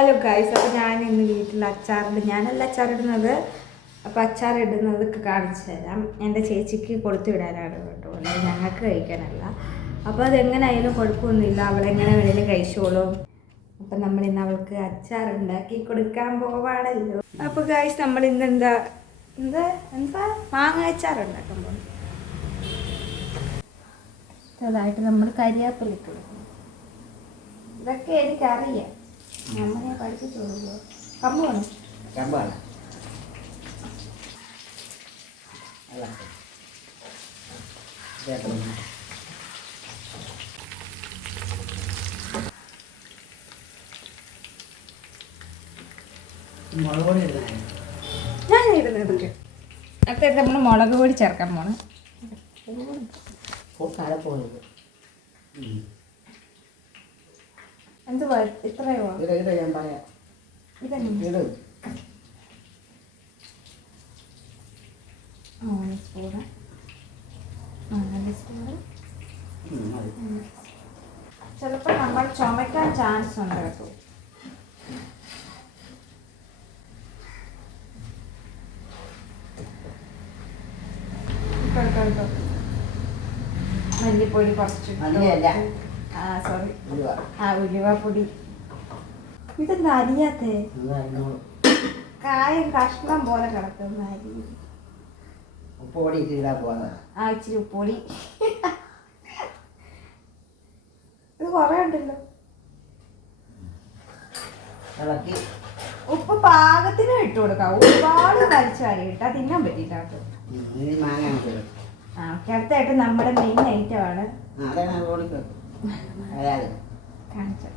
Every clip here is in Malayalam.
ഹലോ ഗൈസ്, അപ്പോൾ ഞാൻ ഇന്ന് വീട്ടിൽ അച്ചാറുണ്ട്. ഞാനല്ല അച്ചാറിടുന്നത്, അപ്പോൾ അച്ചാറിടുന്നതൊക്കെ കാണിച്ചു തരാം. എൻ്റെ ചേച്ചിക്ക് കൊടുത്തു വിടാനാണ് കേട്ടോ, അല്ലെങ്കിൽ ഞങ്ങൾക്ക് കഴിക്കാനല്ല. അപ്പോൾ അതെങ്ങനെയായാലും കുഴപ്പമൊന്നുമില്ല, അവളെങ്ങനെ വേണേലും കഴിച്ചോളും. അപ്പം നമ്മളിന്ന് അവൾക്ക് അച്ചാറുണ്ടാക്കി കൊടുക്കാൻ പോവാണല്ലോ. അപ്പോൾ ഗൈസ്, നമ്മളിന്ന് എന്താ മാങ്ങ അച്ചാറുണ്ടാക്കാൻ പോകും. അതായിട്ട് നമ്മൾ കരിയാപ്പില ഇട്ട് കൊടുക്കും. ഇതൊക്കെ എനിക്കറിയാം, നമ്മളെ പഠിച്ചിട്ടുള്ളൂ. കമ്പാണ് ഞാൻ ഇടുന്നത്. അടുത്ത നമ്മൾ മുളക് പൊടി ചേർക്കാൻ പോണ്. എന്തുവാ ഇത്രയോ? ഞാൻ പറയാം. ഇതെങ്ങനെ? 3 സ്പൂണ്, 4 സ്പൂണ്. ചിലപ്പോൾ നമ്മൾ ചുമക്കാൻ ചാൻസ് ഉണ്ട് കേട്ടോ. മല്ലിപ്പൊടി കുറച്ച്, സോറി, ഉലുവപ്പൊടി. ഇതെന്താ അരിയാത്തേ? കായം കഷ്ണം പോലെ കിടക്കുന്ന അരി. ഇച്ചിരി ഉപ്പൊടി. ഇത് കുറേ ഉണ്ടല്ലോ. ഉപ്പ് പാകത്തിന് ഇട്ട് കൊടുക്കാം. ഒരുപാട് വലിച്ചു വാരി ഇട്ടാൽ തിന്നാൻ പറ്റില്ല കേട്ടോ. അടുത്തായിട്ട് നമ്മുടെ മെയിൻ ഐറ്റമാണ് കാണിച്ചോ.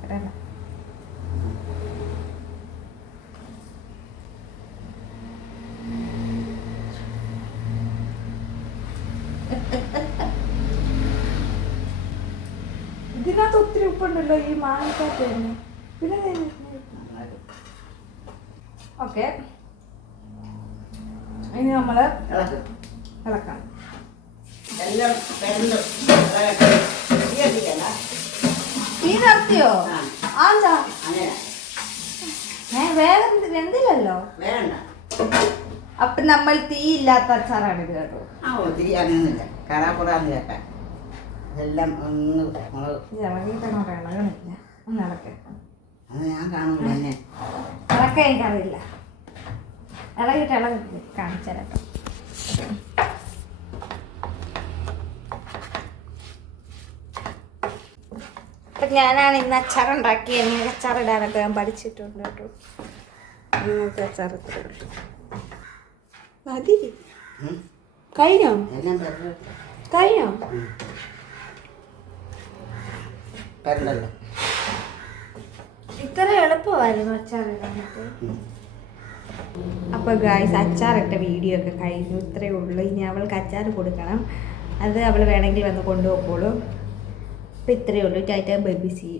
ഇതിനകത്ത് ഒത്തിരി ഉപ്പുണ്ടല്ലോ ഈ മാങ്ങക്കകത്ത് തന്നെ. പിന്നെ ഓക്കെ, ഇനി നമ്മള് ഇളക്കാം. തീ നിർത്തിയോ? ആന്താ വേറെ വെന്തില്ലല്ലോ. അപ്പൊ നമ്മൾ തീ ഇല്ലാത്ത അച്ചാറാണ് ഇത് കേട്ടോ. ഇതെല്ലാം ഒന്ന് ഇളകിയിട്ടങ്ങോട്ട് ഇളകണില്ല. ഒന്ന് ഇളക്കാം. ഞാൻ കാണൂല എന്നെ ഇളക്കാൻ എനിക്കറിയില്ല. ഇളകിയിട്ട് ഇളകി കാണിച്ചാലോ. അപ്പം ഞാനാണ് ഇന്ന് അച്ചാറുണ്ടാക്കി. എനിക്ക് അച്ചാറിടാനൊക്കെ ഞാൻ പഠിച്ചിട്ടുണ്ട് കേട്ടോ. നിങ്ങൾക്ക് അച്ചാർ മതി. കഴിഞ്ഞോ? കഴിഞ്ഞോ? ഇത്ര എളുപ്പമായിരുന്നു അച്ചാറിടാനൊക്കെ. അപ്പോൾ ഗായ്സ്, അച്ചാറിട്ട വീഡിയോ ഒക്കെ കഴിഞ്ഞു. ഇത്രയേ ഉള്ളൂ. ഇനി അവൾക്ക് അച്ചാർ കൊടുക്കണം. അത് അവൾ വേണമെങ്കിൽ വന്ന് കൊണ്ടുപോയിക്കോളും. അപ്പോൾ ഇത്രയേ ഉള്ളൂ. Tata bye bye, see U.